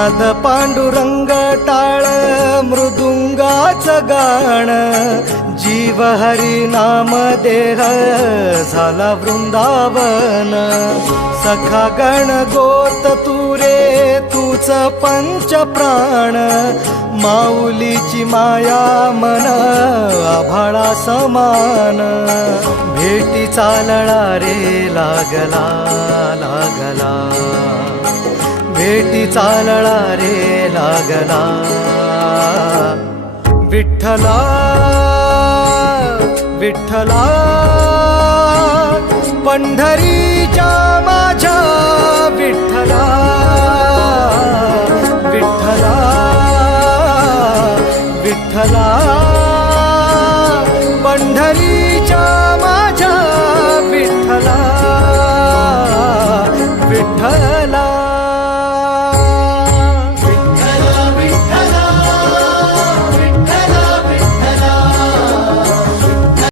नाद पांडुरंग टाळ मृदुंगाच गाण, जीव हरी नाम देह झाला वृंदावन। सखा गण गोत तुरे तूच पंच प्राण, माऊलीची माया मन आभाळा समान। भेटी चालळा रे लागला लागला, भेटी चालळा रे लागला। विठ्ठला विठ्ठला पंढरीच्या माझ्या विठ्ठला, विठ्ठला विठ्ठला